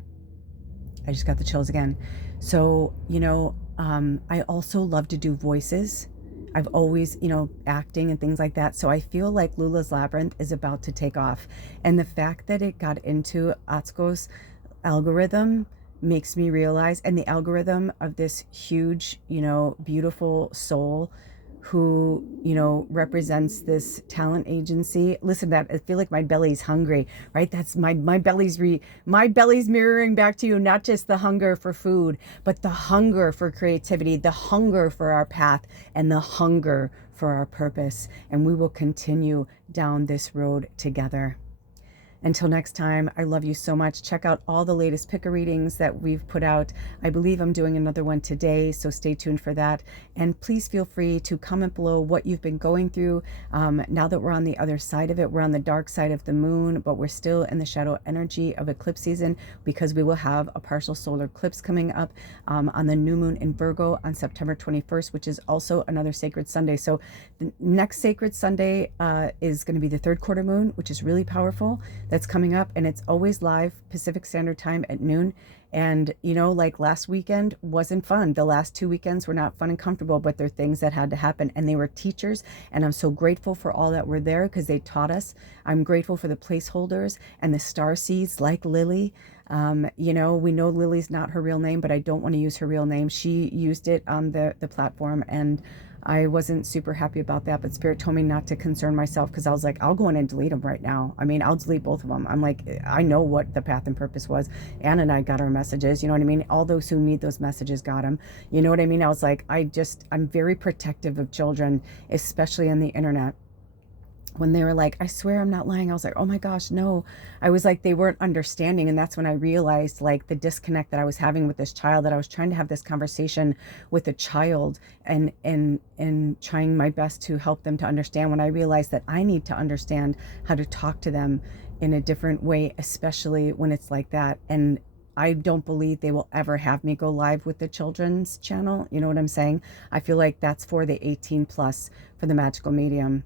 I just got the chills again. So, you know, I also love to do voices. I've always, you know, acting and things like that. So I feel like Lula's Labyrinth is about to take off. And the fact that it got into Atsuko's algorithm makes me realize, and the algorithm of this huge, you know, beautiful soul who, you know, represents this talent agency. Listen to that. I feel like my belly's hungry, right? That's my belly's mirroring back to you, not just the hunger for food, but the hunger for creativity, the hunger for our path, and the hunger for our purpose. And we will continue down this road together. Until next time, I love you so much. Check out all the latest picker readings that we've put out. I believe I'm doing another one today, so stay tuned for that. And please feel free to comment below what you've been going through. Now that we're on the other side of it, we're on the dark side of the moon, but we're still in the shadow energy of eclipse season, because we will have a partial solar eclipse coming up on the new moon in Virgo on September 21st, which is also another sacred Sunday. So the next sacred Sunday is going to be the third quarter moon, which is really powerful. That's coming up, and it's always live Pacific Standard Time at noon. And, you know, like last weekend wasn't fun. The last 2 weekends were not fun and comfortable, but they're things that had to happen, and they were teachers. And I'm so grateful for all that were there, because they taught us. I'm grateful for the placeholders and the star seeds like Lily. You know, we know Lily's not her real name, but I don't want to use her real name. She used it on the platform, and I wasn't super happy about that, but Spirit told me not to concern myself, because I was like, I'll go in and delete them right now. I mean, I'll delete both of them. I'm like, I know what the path and purpose was. Anna and I got our messages, you know what I mean? All those who need those messages got them. You know what I mean? I was like, I'm very protective of children, especially on the internet. When they were like, I swear I'm not lying, I was like, oh my gosh, no. I was like, they weren't understanding. And that's when I realized, like, the disconnect that I was having with this child, that I was trying to have this conversation with a child, and trying my best to help them to understand, when I realized that I need to understand how to talk to them in a different way, especially when it's like that. And I don't believe they will ever have me go live with the children's channel. You know what I'm saying? I feel like that's for the 18 plus, for the magical medium.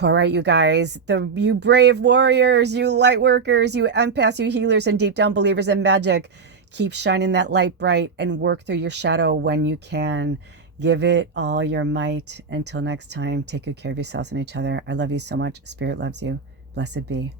All right, you guys, you brave warriors, you light workers, you empaths, you healers, and deep down believers in magic, keep shining that light bright and work through your shadow when you can. Give it all your might. Until next time, take good care of yourselves and each other. I love you so much. Spirit loves you. Blessed be.